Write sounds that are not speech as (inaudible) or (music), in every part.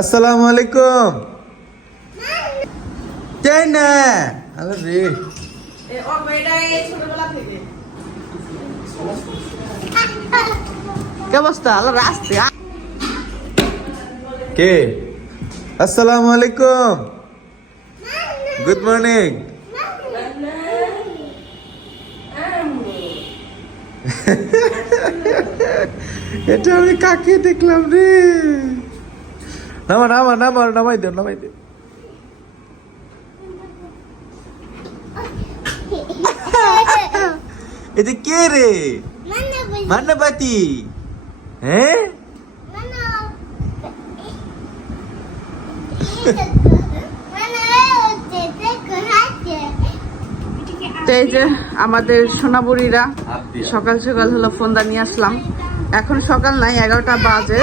আসসালামু আলাইকুম। তাই না? আরে রে। কি অবস্থা আল্লাহ রাস্তে কে? আসসালামু আলাইকুম। গুড মর্নিং এটা আমি কাকে দেখলাম রে? নামা নামা নামা, নামাই দে নামাই দে এটা কে রে? মান্নাপাতি হ্যাঁ এই যে আমাদের সোনাবুড়িরা সকাল সকাল হলো ফোনটা নিয়ে আসলাম। এখন সকাল নাই, এগারোটা বাজে।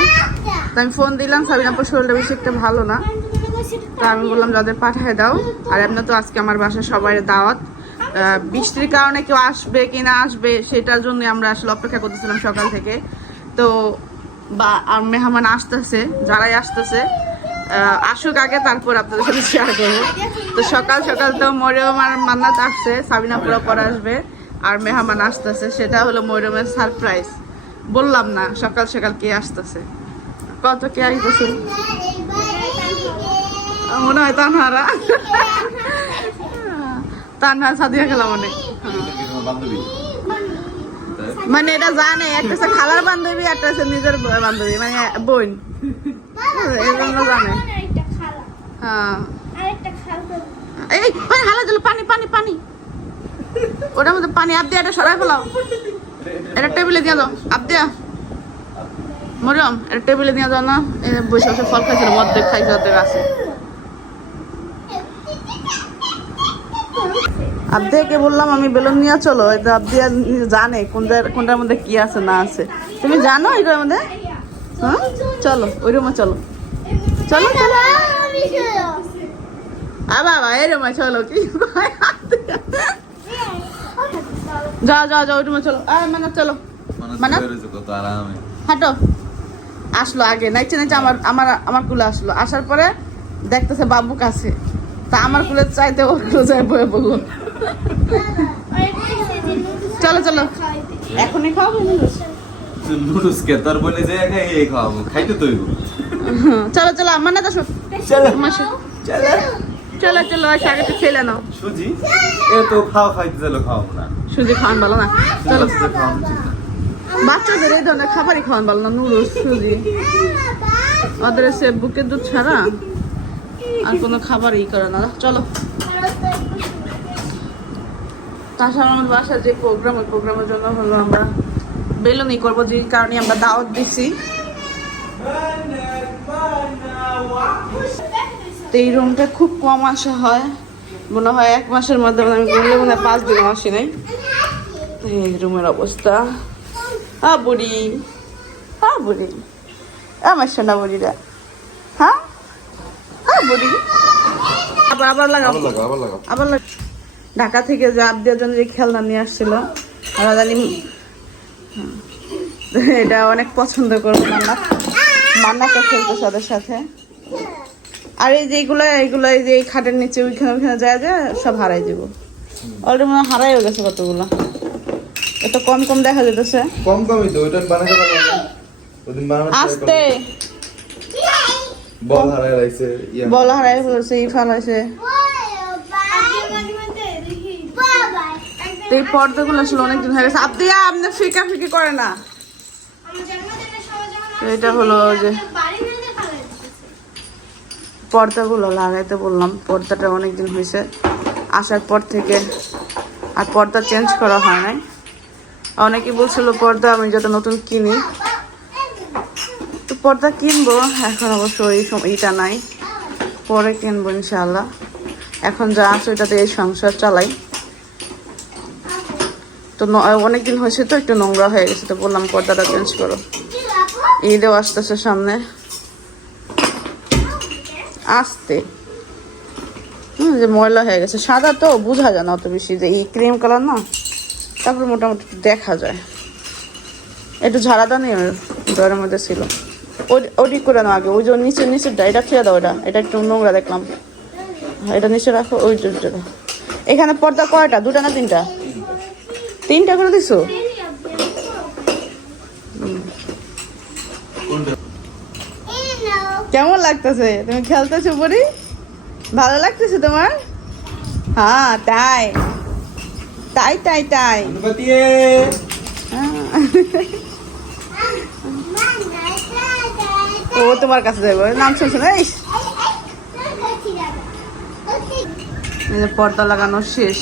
তো আমি ফোন দিলাম সাবিনাপুর শরীরটা বেশি একটা ভালো না। তো আমি বললাম, যাদের পাঠায় দাও। আর এমনি তো আজকে আমার বাসায় সবাই দাওয়াত। বৃষ্টির কারণে কেউ আসবে কি না আসবে, সেটার জন্য আমরা আসলে অপেক্ষা করতেছিলাম সকাল থেকে। তো বা মেহমান আসতেছে, যারাই আসতেছে আসুক আগে, তারপর আপনাদের সাথে শেয়ার করব। তো সকাল সকাল তো মরিয়ম আর মান্নাত আসছে, সাবিনা পুরো পর আসবে, আর মেহমান আসতেছে, সেটা হলো মরিয়মের সারপ্রাইজ বললাম না, সকাল সকাল কে আসতেছে। কত কে আসতেছে মনে হয় তানহারা। তানহার সাদিয়া খেলা মনে মানে এটা জানে, একটা হচ্ছে খালার বান্ধবী, একটা হচ্ছে নিজের বান্ধবী মানে বোন। এই জানে। হ্যাঁ। এই, পানি হালা দিল, পানি পানি পানি। ওটার মধ্যে পানি আপ দিয়ে, এটা সরাই ফেলাও। এটা টেবিলে দিয়ে দাও, আপ দিয়া। মরিয়ম এটা টেবিলে দিয়ে দাও না। বসে বসে ফল খাইছিল মধ্যে খাইছে অর্ধেক আছে। আব্দিয়াকে বললাম আমি বেলুন নিয়ে চলো। এটা আব্দিয়া জানে কোনটার কোনটার মধ্যে কি আছে না আছে। তুমি জানো এটার মধ্যে? হ্যাঁ? চলো ওই রুমে চলো। চলো চলো। আ বাবা এই রুমে চলো কি? যাও যাও যাও ওই রুমে চলো। মানে চলো। মানে হাঁটো। আসলো আগে নাইচে নাইচে আমার আমার আমার কুলে আসলো। আসার পরে দেখতেছে বাবু কাছে তা আমার কুলে চাইতে ওর কুলে যায় বয়ে বলল চলো চলো। এখনই খাওয়াবো নুডলস? নুডলস কে? তোর বনে যে এই খাওয়াবো। খাইতে তো এগুলো হুম, চলো চলো আমার না আসো। চলো। চলো। চলো চলো আগে তো খেলে নাও। সুজি? এ তো খাও খাইতে চলো খাওয়াবো না। সুজি খাওয়ান ভালো না। চলো। খাওয়ানো না। বাচ্চাদের এই ধরনের খাবারই খাওয়ান ভালো না নুডলস সুজি। ওদের সে বুকের দুধ ছাড়া আর কোনো খাবারই করে না। চলো। তাছাড়া আমার বাসার যে প্রোগ্রাম ওই প্রোগ্রামের জন্য হলো আমরা বেলুনি করব, যে কারণে আমরা দাওয়াত দিছি। তো এই রুমটা খুব কম আসা হয়। মনে হয় এক মাসের মধ্যে মানে আমি বললে মনে হয় পাঁচ দিন আসি নাই। এই রুমের অবস্থা। হ্যাঁ বুড়ি। হ্যাঁ বুড়ি। আমার সোনা বুড়িরা। হ্যাঁ? হ্যাঁ বুড়ি। আবার আবার লাগাও। আবার লাগাও আবার লাগ- ঢাকা থেকে যে আবদিয়ার জন্য যে খেলনা নিয়ে আসছিল আমরা জানি এটা অনেক পছন্দ করব মান্না। মান্নাকে খেলতেছে ওদের সাথে। আর এই যে এইগুলো এই যে এই খাটের নিচে ওইখানে ওইখানে যায় যায় সব হারাই দিব। অলরেডি মনে হয় হারাইও গেছে কতগুলো। এত কম কম দেখা যেতেছে কম কমই তো ওইটা বানাতে পারলাম না। ওদিন বানানো আস্তে। বল হারাই রাখছে বল হারাই ফেলেছে ই ফেলাইছে। এই পর্দাগুলো আসলে অনেকদিন হয়ে গেছে। আবদিয়া আপনি ফিকা ফিকি করে না। এটা হলো যে পর্দাগুলো লাগাইতে বললাম পর্দাটা অনেকদিন হয়েছে। আসার পর থেকে আর পর্দা চেঞ্জ করা হয় নাই। অনেকেই বলছিল, পর্দা আমি যাতে নতুন কিনি। তো পর্দা কিনবো, এখন অবশ্য এই এইটা নাই। পরে কিনবো ইনশাল্লাহ এখন যা আছে ওইটাতে এই সংসার চালাই। তো অনেক দিন হয়েছে তো, একটু নোংরা হয়ে গেছে, তো বললাম পর্দাটা চেঞ্জ করো। ঈদেও আসতেছে সামনে। আসতে। হুম, যে ময়লা হয়ে গেছে। সাদা তো, বোঝা যায় না অত বেশি যে, এই ক্রিম কালার না? তারপর মোটামুটি দেখা যায়। একটু ঝাড়াদা নেই ডয়ের মধ্যে ছিল। ওটি করে নাও আগে। ওই যে নিচে নিচেরটা এটা খেয়ে দাও এটা এটা একটু নোংরা দেখলাম। এটা নিচে রাখো, ওই এখানে পর্দা কয়টা? দুটা না তিনটা? তিনটা করে দিছো? কেমন লাগতেছে? তুমি খেলতেছো পরি? ভালো লাগতেছে তোমার? হ্যাঁ তাই। তাই তাই তাই। ও তোমার কাছে যাব। নাম শুনছো না? পর্দা লাগানো শেষ।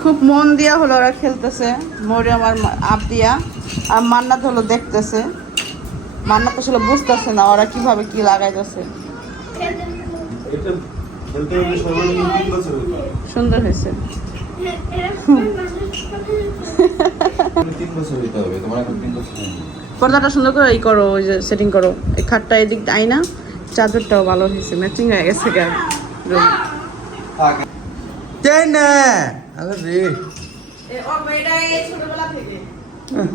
খুব মন দিয়া হলো ওরা খেলতেছে। মরে আমার আপ দিয়া আর মান্নাত হলো দেখতেছে। মান্নাত আসলে বুঝতেছে না ওরা কীভাবে কি লাগাইতেছে। সুন্দর হয়েছে। পর্দাটা সুন্দর করে এই করো ওই যে সেটিং করো। এই খাটটা এদিক আই না চাদরটাও ভালো হয়েছে ম্যাচিং হয়ে গেছে গা। room। চাই না। আরে রে।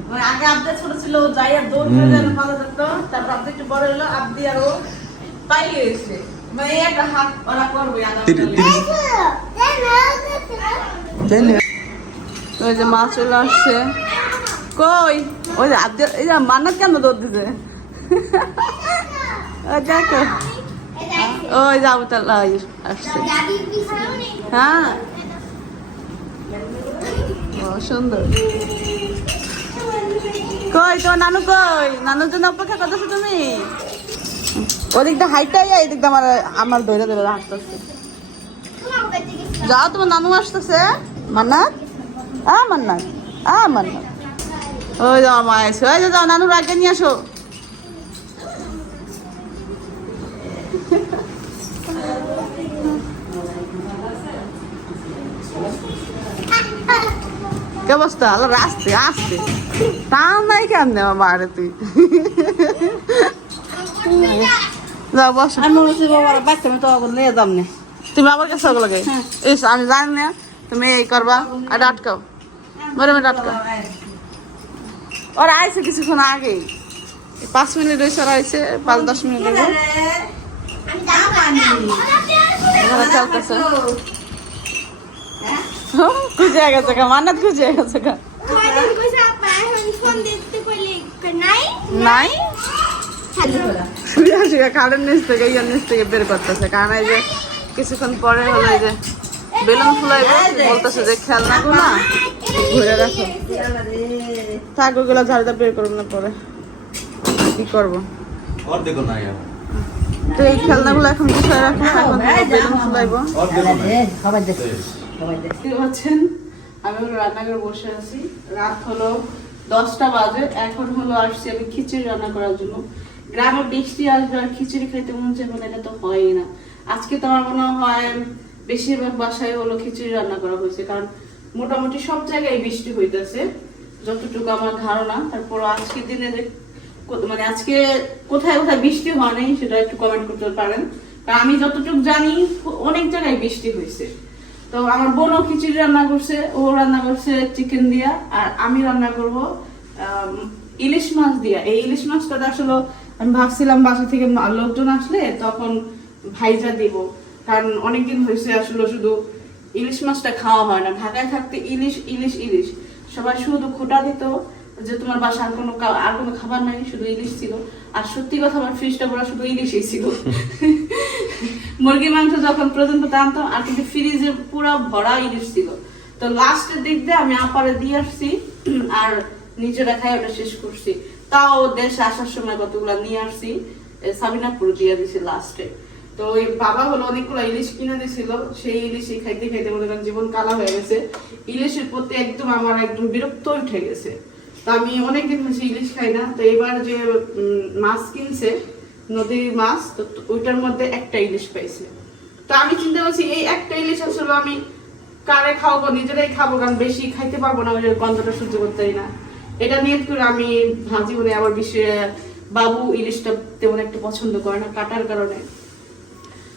মানে আগে আবদা ছোট ছিল যাই আর দৌড় যেন ভালো থাকতো। তারপর আবদা একটু বড় হলো আবদি আর ও পাইয়ে গেছে ওই চলে আসছে। কই? যে কেন দৌড় দিছে? দেখো ওই যে আবুতাল্লাহ হ্যাঁ। সুন্দর। কই তো নানু কই? নানুর জন্য অপেক্ষা করতেছো তুমি? ওদিকটা হাইটাই এদিকটা আমার আমার দৈরা দৈরা হাঁটতেছে। যাও তোমার নানু আসতেছে। মান্নাত? আ মান্নাত। আ মান্নাত। ওই যাও মা এসে ওই যাও, নানুর আগে নিয়ে আসো। কে অবস্থা? আলো আসতে আসতে। টান নাই কেন মারে তুই? যাও বসো। আমি বলছি বাবা বাচ্চা আমি তো আবার নিয়ে যাম না। তুমি আমার কাছে লাগে? ইস আমি জানি না। তুমি এই করবা আর আটকাও। বলে মিনিট আটকাও। ওরা আইছে কিছুক্ষণ আগে। পাঁচ মিনিট হয়েছে ওরা আইছে পাঁচ দশ মিনিট এখানে চলতেছে। খুঁজে গেছে গা মান্নাত খুঁজে গেছে গা নাই? শুয়ে আসি কারেন্ট নিচ থেকে ইয়ার নিচ থেকে বের করতেছে। কারণ এই যে কিছুক্ষণ পরে হলো এই যে বেলুন ফুলাইব বলতেছে যে খেলনাগুলো ঘুরে রাখো থাক ওগুলো ঝাড়িটা বের করব না পরে। কি করব? অর্ধেকও নাই আমার। তো এই খেলনাগুলো এখন গুছায় রাখো এখন বেলুন ফুলাইবো। পাচ্ছেন আমি হলো রান্নাঘরে বসে আছি। রাত হলো দশটা বাজে এখন হলো আসছি আমি খিচুড়ি রান্না করার জন্য। গ্রামে বৃষ্টি আসবে আর খিচুড়ি খাইতে মন চাইবে না, এটা তো হয়ই না। আজকে তো আমার মনে হয় বেশিরভাগ বাসায় হলো খিচুড়ি রান্না করা হয়েছে, কারণ মোটামুটি সব জায়গায় বৃষ্টি হইতেছে, যতটুকু আমার ধারণা। তারপর আজকের দিনে যে মানে আজকে কোথায় কোথায় বৃষ্টি হয় নাই সেটা একটু কমেন্ট করতে পারেন। কারণ আমি যতটুকু জানি, অনেক জায়গায় বৃষ্টি হয়েছে। তো আমার বোনও খিচুড়ি রান্না করছে, ও রান্না করছে চিকেন দিয়া, আর আমি রান্না করব ইলিশ মাছ দিয়া। এই ইলিশ মাছটা আসলে আমি ভাবছিলাম বাসা থেকে লোকজন আসলে তখন ভাইজা দিব। কারণ অনেকদিন হয়েছে আসলে শুধু ইলিশ মাছটা খাওয়া হয় না। ঢাকায় থাকতে ইলিশ ইলিশ ইলিশ। সবাই শুধু খোটা দিত যে তোমার বাসা আর কোনো আর কোনো খাবার নাই শুধু ইলিশ ছিল। আর সত্যি কথা আমার ফ্রিজটা পুরো শুধু ইলিশই ছিল। (laughs) মুরগির মাংস যখন পর্যন্ত টানতাম আর কিন্তু ফ্রিজে পুরো ভরা ইলিশ ছিল। তো লাস্টের দিক দিয়ে আমি আপারে দিয়ে আসছি। আর নিজেরা খাই ওটা শেষ করছি। তাও দেশে আসার সময় কতগুলো নিয়ে আসছি সাবিনাপুর দিয়ে দিছি লাস্টে তো ওই বাবা হলো অনেকগুলো ইলিশ কিনে দিছিল, সেই ইলিশ খাইতে খাইতে মনে করেন জীবন কালা হয়ে গেছে। ইলিশের প্রতি একদম আমার একদম বিরক্ত উঠে গেছে। তো আমি অনেকদিন হয়েছে ইলিশ খাই না, তো এবার যে মাছ কিনছে, নদীর মাছ, তো ওইটার মধ্যে একটা ইলিশ পাইছে। তো আমি চিন্তা করছি, এই একটা ইলিশ আসলে আমি কারে খাওয়াবো, নিজেরাই খাব, কারণ বেশি খাইতে পারব না, ওই গন্ধটা সহ্য করতেই না। এটা নিয়ে করে আমি ভাজি বলে আবার বেশি বাবু ইলিশটা তেমন একটা পছন্দ করে না কাটার কারণে।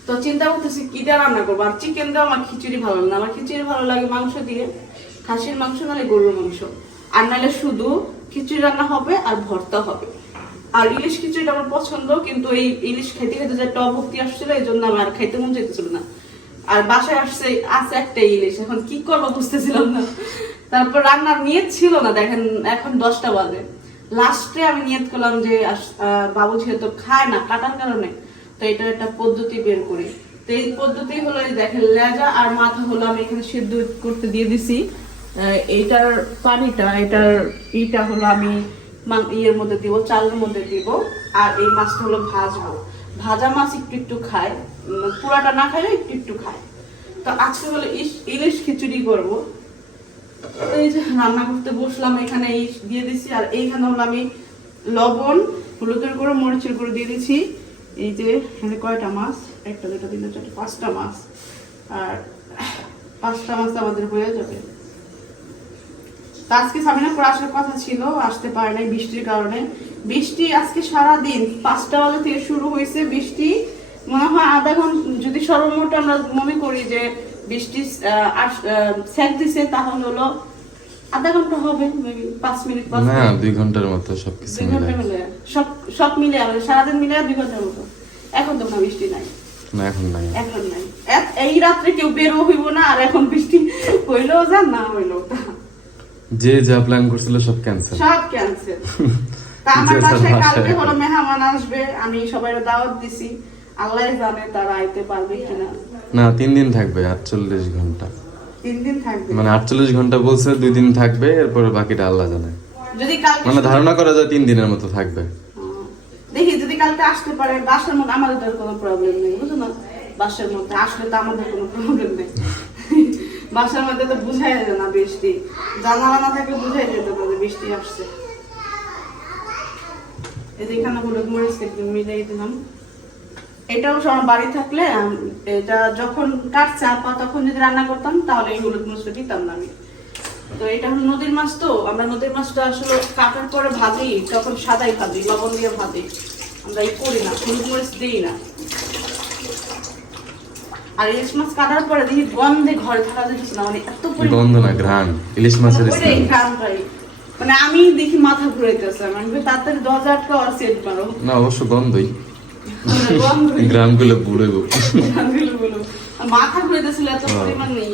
তো চিন্তা করতেছি কি দিয়ে রান্না করব? আর চিকেন দিয়ে আমার খিচুড়ি ভালো লাগে আমার খিচুড়ি ভালো লাগে মাংস দিয়ে। খাসির মাংস নাহলে গরুর মাংস। আর নাহলে শুধু খিচুড়ি রান্না হবে আর ভর্তা হবে। আর ইলিশ খিচুড়িটা আমার পছন্দ, কিন্তু এই ইলিশ খেতে খেতে যে একটা অভক্তি আসছিল, এই জন্য আমার খাইতে মন চাইতেছিল না। আর বাসায় আসছে, আছে একটা ইলিশ। এখন কি করব বুঝতেছিলাম না। তারপর রান্নার নিয়ত ছিল না, দেখেন এখন দশটা বাজে। লাস্টে আমি নিয়ত করলাম যে বাবু যেহেতু খায় না কাটার কারণে, তো এটা একটা পদ্ধতি বের করি। তো এই পদ্ধতি হলো দেখেন, লেজা আর মাথা হলো আমি এখানে সিদ্ধ করতে দিয়ে দিছি। এইটার পানিটা, এটার ইটা হলো আমি ইয়ের মধ্যে দিব, চালের মধ্যে দিব, আর এই মাছটা হলো ভাজবো। ভাজা মাছ একটু একটু খায় পুরাটা না খাইলে একটু একটু খায়। তো আজকে হলো ইলিশ খিচুড়ি করব। তো এই যে রান্না করতে বসলাম, এখানে এই দিয়ে আর এইখানে হলো আমি লবণ, হলুদের গুঁড়ো, মরিচের গুঁড়ো দিয়ে এই যে এখানে কয়টা মাছ? একটা দুটো তিনটা, চারটে, পাঁচটা মাছ। আর পাঁচটা মাছ আমাদের হয়ে যাবে। আজকে সামিনাপুর আসার কথা ছিল, আসতে পারে নাই বৃষ্টির কারণে। বৃষ্টি আজকে সারা দিন পাঁচটা বাজে থেকে শুরু হয়েছে বৃষ্টি। মনে হয় আধা ঘণ্টা, যদি সর্বমোট আমরা মনে করি যে বৃষ্টি আহ, সেক দিছে তাহলে হলো আধা ঘণ্টা হবে maybe পাঁচ মিনিট না দুই ঘণ্টার মতো সবকিছু দুই ঘণ্টা মিলে। সব সব মিলে আমাদের সারাদিন মিলে দুই ঘণ্টার মতো। এখন তো কোনো বৃষ্টি নাই। না এখন নাই। এখন নাই। এই রাত্রে কেউ বেরো হইব না আর এখন বৃষ্টি হইলেও যা না যে যা প্ল্যান করছিল সব ক্যান্সেল সব ক্যান্সেল (laughs) তা আমার বাসায় কালকে হলো মেহমান আসবে আমি সবাই দাওয়াত দিছি। আল্লাহ জানে তারা আইতে পারবে কিনা। না তিন দিন থাকবে আটচল্লিশ ঘণ্টা। তিন দিন থাকবে। মানে আটচল্লিশ ঘণ্টা বলছে দুই দিন থাকবে এরপরে বাকিটা আল্লাহ জানে। যদি কালকে মানে ধারণা করা যায় তিন দিনের মতো থাকবে। দেখি যদি কালকে আসতে পারে বাসার মধ্যে আমাদের তো কোনো প্রবলেম নেই বুঝো না? বাসার মধ্যে আসলে তো আমাদের কোনো প্রবলেম নেই। (laughs) বাসার মধ্যে তো বুঝাই যায় না বৃষ্টি। জানালা না থাকলে বুঝাই যেতে পারে বৃষ্টি আসছে। এই যে এখানে হলুদ মরিচ একটু মিলিয়ে দিলাম। এটাও সব বাড়ি থাকলে এটা যখন কাটছে আপা তখন যদি রান্না করতাম তাহলে এই হলুদ মরিচটা দিতাম না আমি। তো এটা হলো নদীর মাছ তো আমরা নদীর মাছটা আসলে কাটার পরে ভাজি তখন সাদাই ভাজি লবণ দিয়ে ভাজি। আমরা এই করি না হলুদ মরিচ দিই না। আর ইলিশ মাছ কাটার পরে দেখি গন্ধে ঘরে থাকা যাচ্ছে না মানে এত গন্ধ না ঘ্রাণ। ইলিশ মাছের মানে ওইটাই মানে আমি দেখি মাথা ঘুরাইতেছে মানে তাড়াতাড়ি দরজা আটকা আর সেট মারো। না অবশ্য গন্ধই। মানে গন্ধই। গ্রামগুলো বুড়ে গো। এত হ্যাঁ। পরিমাণ এই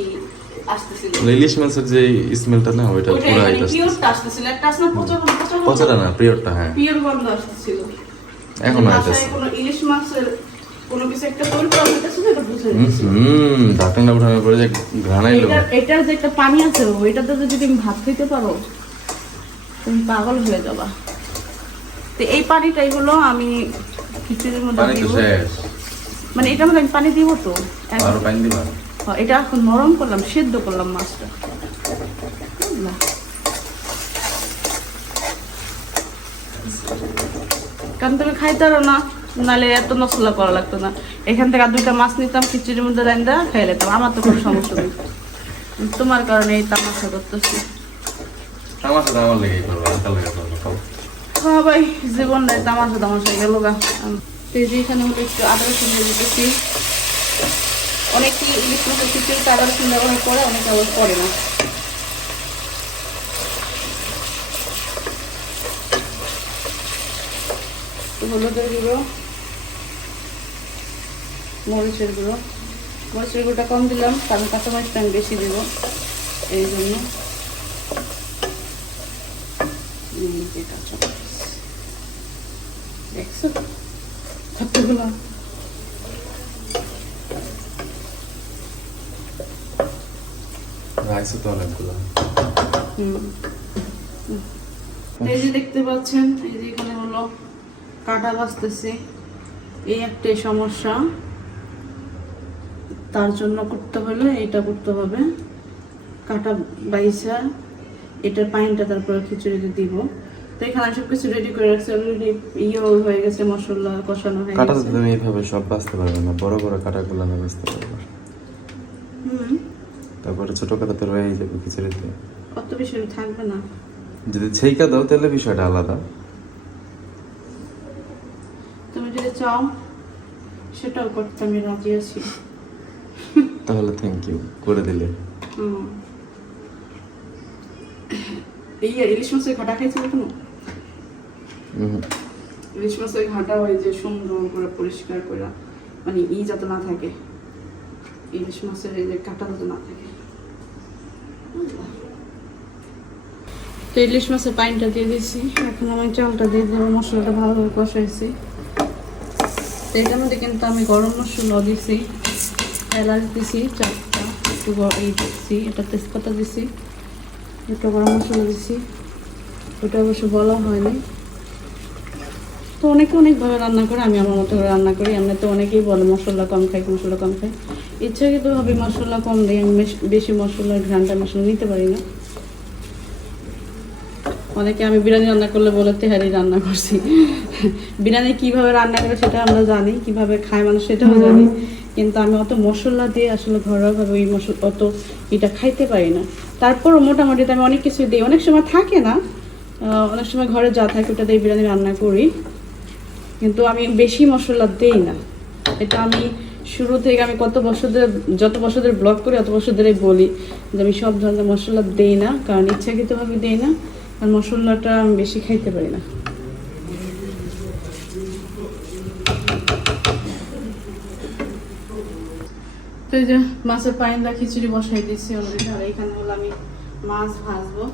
ইলিশ মাছের যে স্মেলটা না ওইটা পুরো মানে আসতেছিল একটা আসলে না প্রিয়রটা হ্যাঁ। পিওর গন্ধ আসতেছিল। এখনও কোনো ইলিশ মাছের কোনো কিছু একটা তৈরি করা হইতেছে না, এটা বুঝে হুম ঢাকনা উঠানোর পরে যে ঘ্রাণাইলো এটার- এটার যে একটা পানি আছে ওইটাতে যদি তুমি ভাত খেতে পারো তুমি পাগল হয়ে যাবা। তো এই পানিটাই হলো আমি খিচুড়ির মধ্যে পানি তো দিব? শেষ। মানে এটার মধ্যে আমি পানি দিব তো? আরও পানি দিবা। এটা এখন নরম করলাম সেদ্ধ করলাম মাছটা। কারণ তুমি খাইতে পারো না নালে এত মশলা করা লাগতো না। এখান থেকে আর দুইটা মাছ নিতাম খিচুড়ির মধ্যে রান্দা খাই নিতাম আমার তো কোনো সমস্যা নেই। তোমার কারণে এই তামাশা করতেছি। সাথে আমার লেগে করব। খাও হ্যাঁ ভাই জীবন নাই তামাশা তামাশা গেল গা। তো এখানে হলো একটু আদা রসুন দিয়ে দিতেছি। অনেকে ইলিশ মাছের খিচুড়িতে আদা রসুন ব্যবহার করে, অনেকে আবার করে না। হলুদের গুঁড়ো, মরিচের গুঁড়ো। মরিচের গুঁড়োটা কম দিলাম, কারণ কাঁচামরিচটা আমি বেশি দেবো, এই জন্য। কাঁচামরিচ দেখছ কতগুলো রাইসও তো অনেকগুলো এই যে দেখতে পাচ্ছেন এই যে এখানে হলো কাটা বাঁচতেছে এই একটাই সমস্যা। তার জন্য করতে হলে এটা করতে হবে। কাটা বাইসা এটার পাইনটা তারপরে খিচুড়িতে দিব। তো এখানে সব কিছু রেডি করে রাখছি অলরেডি ইয়েও হয়ে গেছে মশলা কষানো হয়ে কাটাতে গেছে। তুমি এইভাবে সব বাঁচতে পারবে না বড় বড় কাটাগুলো না বাঁচতে পারবে। তারপরে ছোট কাটা তো রয়েই যাবে খিচুড়িতে। অত বেশি থাকবে না। যদি ছেইকা দাও তাহলে বিষয়টা আলাদা। তুমি যদি চাও সেটাও করতে আমি রাজি আছি। তাহলে থ্যাংক ইউ করে দিলে। হুম। এই ইলিশ মাছের ঘাটা খাইছিল কোনো ইলিশ মাছের ঘাটা হয় যে সুন্দর করে পরিষ্কার করে মানে ই যাতে না থাকে ইলিশ মাছের এই যে কাটা যাতে না থাকে তো ইলিশ মাছের পানিটা দিয়ে দিয়েছি। এখন আমি চালটা দিয়ে দেবো, মশলাটা ভালোভাবে কষাইছি। তো এটার মধ্যে কিন্তু আমি গরম মশলা দিছি, এলাচ দিছি, চারটা, একটু এই দিচ্ছি এটা তেজপাতা দিছি, একটু গরম মশলা দিছি। ওটা অবশ্য বলা হয়নি। তো অনেকে অনেকভাবে রান্না করে আমি আমার মতো করে রান্না করি আমরা তো অনেকেই বলে মশলা কম খাই মশলা কম খাই। ইচ্ছাকৃতভাবে মশলা কম দিই আমি বেশি মশলার ঘ্রানটা মশলা নিতে পারি না। অনেকে আমি বিরিয়ানি রান্না করলে বলে তেহারি রান্না করছি। বিরিয়ানি কীভাবে রান্না করে সেটা আমরা জানি কীভাবে খায় মানুষ সেটাও জানি। কিন্তু আমি অত মশলা দিয়ে আসলে ঘরোয়াভাবে ওই মশলা অত এটা খাইতে পারি না। তারপরও মোটামুটি আমি অনেক কিছু দিই। অনেক সময় থাকে না অনেক সময় ঘরে যা থাকে ওটা দিয়ে বিরিয়ানি রান্না করি। কিন্তু আমি বেশি মশলা দেই না। এটা আমি শুরু থেকে আমি কত বছর ধরে, যত বছর ধরে ব্লগ করি, অত বছর ধরে বলি যে আমি সব ধরনের মশলা দেই না, কারণ ইচ্ছাকৃতভাবে দেই না, আর মশলাটা আমি বেশি খাইতে পারি না। তো এই যে মাছের পাইন্দা খিচুড়ি বসাই দিচ্ছি অলরেডি, আর এখানে হলো আমি মাছ ভাজবো।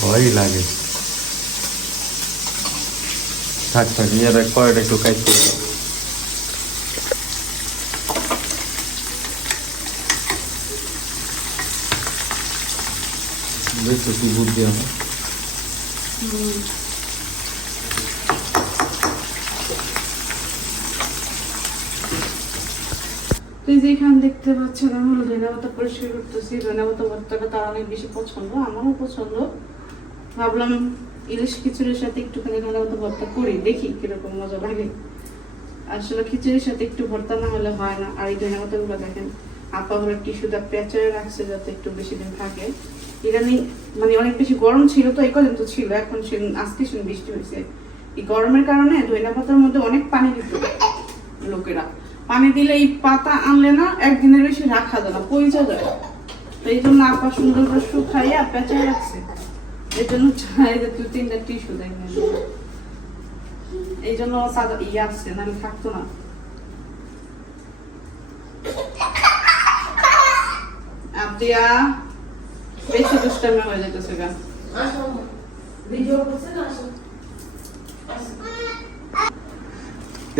ভয়ই লাগে। থাক থাক ইয়ার কয়টা একটু কাইতে দেখছ কি বুদ্ধি আমার তো এই যে এখানে দেখতে পাচ্ছেন আমি হলো পরিষ্কার করতেছি ধনেপাতা ভর্তাটা তার অনেক বেশি পছন্দ, আমারও পছন্দ। ভাবলাম ইলিশ খিচুড়ির সাথে একটুখানি ধনেপাতা ভর্তা করি, দেখি কীরকম মজা লাগে। আসলে খিচুড়ির সাথে একটু ভর্তা না হলে হয় না। আর এই ধনেপাতা গুলো দেখেন, আপা হলো টিস্যুটা পেঁচায় রাখছে যাতে একটু বেশি দিন থাকে। ইদানিং মানে অনেক বেশি গরম ছিল তো, এই কদিন তো ছিল। এখন সে আজকে সে বৃষ্টি হয়েছে। এই গরমের কারণে ধনিয়া পাতার মধ্যে অনেক পানি দিত লোকেরা। পানি দিলে এই পাতা আনলে না একদিনের বেশি রাখা যায় না পয়সা যায়। তো এই জন্য আপা সুন্দর করে শুকাইয়া পেঁচায় রাখছে। জন্য দু তিনটা টিস্যু এই জন্য ইয়ে আসছে নাহলে থাকতো না। আবদিয়া, বেশি দুষ্টামি হয়ে যেতেছে গা।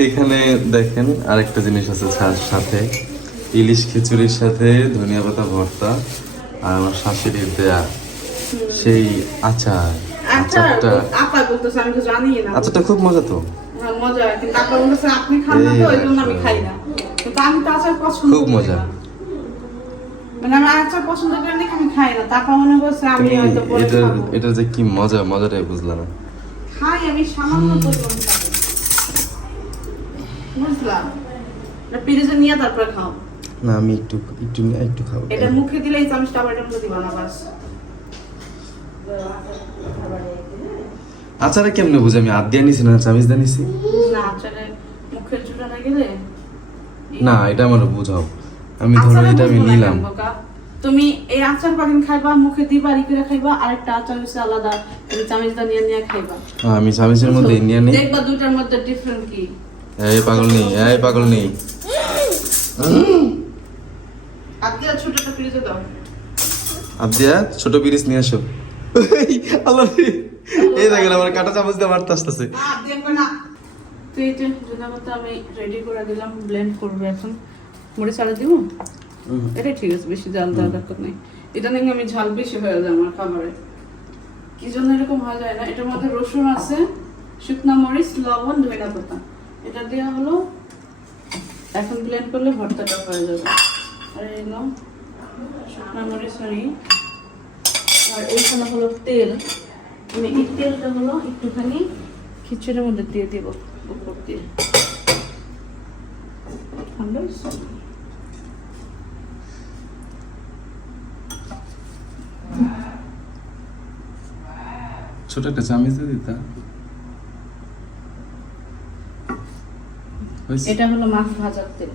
এখানে দেখেন আরেকটা জিনিস আছে সাথে। ইলিশ খিচুড়ির সাথে ধনিয়া পাতা ভর্তা আর আমার শাশুড়ির দেয়া। সেই আচার আচারটা আপা বলতেছে আমি তো জানি না। আচারটা খুব মজা তো। হ্যাঁ, মজা। কিন্তু আপা বলতেছে আপনি খান না তো এই আমি খাই না। কিন্তু আমি তো আচার পছন্দ খুব মজা। মানে আমি আচার পছন্দ করি না আমি খাই না। তারপর মনে করছে আমি হয়তো পরে এটার এটা যে কি মজা মজাটাই বুঝলাম। না খাই আমি সামান্য পরিমাণ খাব বুঝলাম? এটা পিরিজে নিয়ে তারপরে খাও। না আমি একটু একটু একটু খাব। এটা মুখে দিলে এই চামচটা আবার দিবা না বাস। আচারে কেমনে বুঝি? আমি হাত দিয়ে নিছি না চামিচ দিয়ে নিছি? না এটা আমার বুঝাও। আমি ধরো এটা আমি নিলাম। তুমি এই আচার কদিন খাইবা মুখে দিবা ই করে খাইবা আরেকটা আচার হচ্ছে আলাদা তুমি চামচটা নিয়ে নিয়ে খাইবা। হ্যাঁ, আমি চামিচের মধ্যে নিয়ে নিই। দেখবা দুটার মধ্যে ডিফারেন্ট কি। এই পাগল নেই এই পাগল নেই। আজকে ছোটটা ফ্রিজে দাও। আদিয়া ছোট পিরিস নিয়ে আসো। আল্লাহ এই দেখেন আমার কাটা চামচ দিয়ে মারতে আসতেছে। না দেখবে না। তো এই যে জুনাপাতা আমি রেডি করে দিলাম ব্লেন্ড করব এখন। মুড়ি ছাড়া দিব? এটা ঠিক আছে বেশি জাল দেওয়ার দরকার নেই। এটা নাকি আমি ঝাল বেশি হয়ে যায় আমার খাবারে। কি জন্য এরকম হয়ে যায় না? এটার মধ্যে রসুন আছে শুকনা মরিচ লবণ ধনিয়া পাতা। এটা দেওয়া হলো এখন ব্লেন্ড করলে ভর্তাটা হয়ে যাবে। আর নাও শুকনা মরিচ সরি আর এইখানে হলো তেল। আমি এই তেলটা হলো একটুখানি খিচুড়ির মধ্যে দিয়ে দিব উপর দিয়ে। ঠান্ডা ছোট একটা চামিচ দিয়ে দিতা। এটা হলো মাছ ভাজার তেল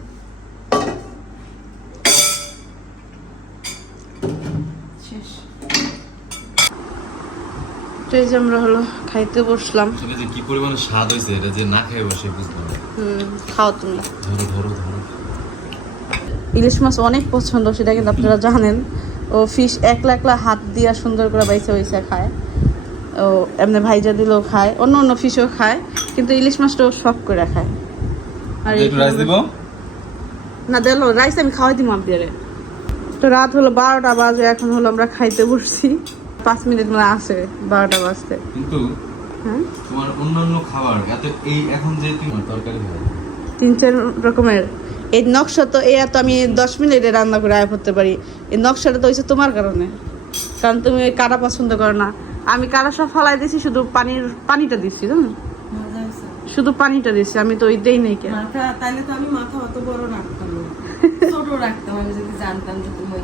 শেষ তো এই যে আমরা হলো খাইতে বসলাম। আসলে যে কি পরিমাণে স্বাদ হয়েছে এটা যে না খেয়ে বসে বুঝলাম হুম খাও তুমি। ধরো ধরো ধরো। ইলিশ মাছ অনেক পছন্দ সেটা কিন্তু আপনারা জানেন। ও ফিশ একলা একলা হাত দিয়া সুন্দর করে বাইসে বাইসে খায়। ও এমনি ভাইজা দিলেও খায় অন্য অন্য ফিশও খায় কিন্তু ইলিশ মাছটা ও শখ করে খায়। আর একটু রাইস দিব? না দিল রাইস আমি খাওয়াই দিব আপনারে তো রাত হলো বারোটা বাজে এখন হলো আমরা খাইতে বসছি। পাঁচ মিনিট মানে আছে বারোটা বাজতে। কিন্তু হ্যাঁ? তোমার অন্যান্য খাবার এত এই এখন যে তুমি তরকারি হয়? তিন চার রকমের। এই নকশা তো এই তো আমি দশ মিনিটে রান্না করে আয় করতে পারি। এই নকশাটা তো হয়েছে তোমার কারণে। কারণ তুমি ওই কাটা পছন্দ করো না। আমি কাটা সব ফালাই দিছি শুধু পানির পানিটা দিচ্ছি জানো? শুধু পানিটা দিচ্ছি আমি তো ওই দেই নাই কে মাথা তাহলে তো আমি মাথা অত বড় রাখতাম (laughs) ছোট রাখতাম আমি যদি জানতাম যে তুমি ওই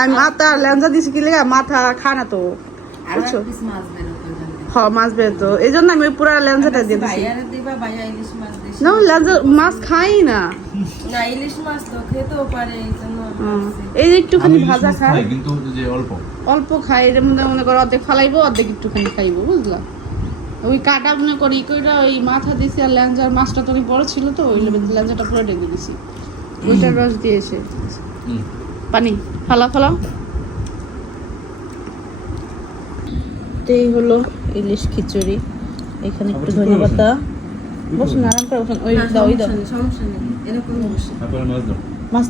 আমি মাথা ল্যাঞ্জা দিছি কি লেগা? মাথা খায় না তো বুঝছ? মাছ বেরোতো হ মাছ বের তো এই জন্য আমি ওই পুরা ল্যাঞ্জাটা দিয়ে দিছি। ভাইয়ারে দিবা ভাইয়া ইলিশ মাছ দিছি। না ল্যাঞ্জা মাছ খাই না। না ইলিশ মাছ তো খেতেও পারে এই যে একটুখানি ভাজা খায় কিন্তু যে অল্প। অল্প খাই এর মধ্যে মনে করো অর্ধেক ফালাইবো অর্ধেক একটুখানি খাইবো বুঝলা? ওই কাটা মনে করি কইরা ওই মাথা দিছি আর ল্যাঞ্জার মাছটা তো অনেক বড় ছিল তো ওই ল্যাঞ্জাটা পুরো ঢেকে দিছি। ওইটার রস দিয়ে এসে। পানি ফালা ফালা তো এই হলো ইলিশ খিচুড়ি। এখানে একটু ধনে পাতা। বসুন আরাম করে বসুন। ওই দাও ওই দাও। সমস্যা নেই, এরকম মাছ দাও। মাছ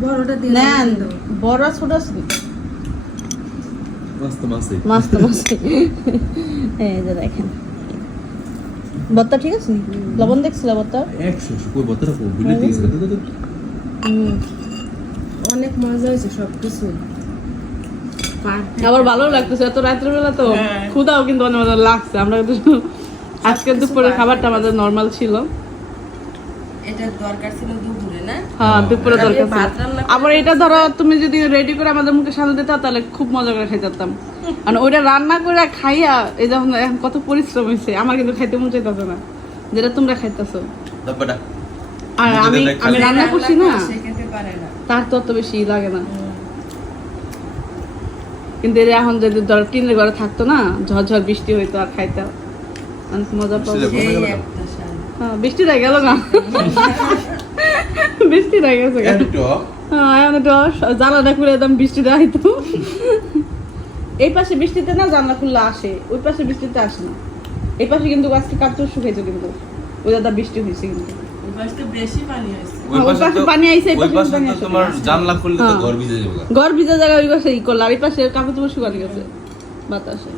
বড়টা দিয়ে নেন বড় ছোট আছে। মাছ তো মাছই। মাছ তো মাছ এই যে দেখেন। বত্তা ঠিক আছে? লবণ দেখছিল বত্তা? একশো কই অনেক মজা হয়েছে সবকিছু। আবার ভালো লাগতেছে এত রাত্রেবেলা তো হ্যাঁ। ক্ষুদাও কিন্তু অনেক মজা লাগছে। আমরা কিন্তু আজকে দুপুরে খাবারটা আমাদের নর্মাল ছিল। এটা দরকার ছিল দুপুরে না? হ্যাঁ দুপুরে দরকার ছিল। ভাত রান্না করে- আবার এটা ধরো তুমি যদি রেডি করে আমাদের মুখে সামনে দিতে তাহলে খুব মজা করে খাইতাম আর ওইটা রান্না করে খাইয়া এই যখন এখন কত পরিশ্রম হয়েছে আমার কিন্তু খাইতে মন চাইতেছে না। যেটা তোমরা খাইতেছো। আর আমি আমি খালি- রান্না করছি না? সে খেতে পারে না। তার তো অত বেশি লাগে না। কিন্তু এই এখন যদি ধরো টিনের ঘরে থাকতো না ঝরঝর বৃষ্টি হইতো আর অনেক মজা পাবো। হ্যাঁ গেল না গেছে হ্যাঁ এখন একটু জানালা খুলে একদম বৃষ্টিটা আইতো এই পাশে বৃষ্টিতে না জানলা খুললে আসে ওই পাশে বৃষ্টিতে আসে না। এই পাশে কিন্তু আজকে কাপড় শুকাইছে কিন্তু। ওই দাদা বৃষ্টি হয়েছে কিন্তু। হ্যাঁ, ওই পাশে পানি আইছে, ওই পাশে পাশে তো তোমার জানলা খুললে তো। ঘর ভিজে যাবে ঘর ভিজে জায়গা ওই পাশে ই করল আর এই পাশে কাপড় চোপড় শুকাতে গেছে। বাতাসে।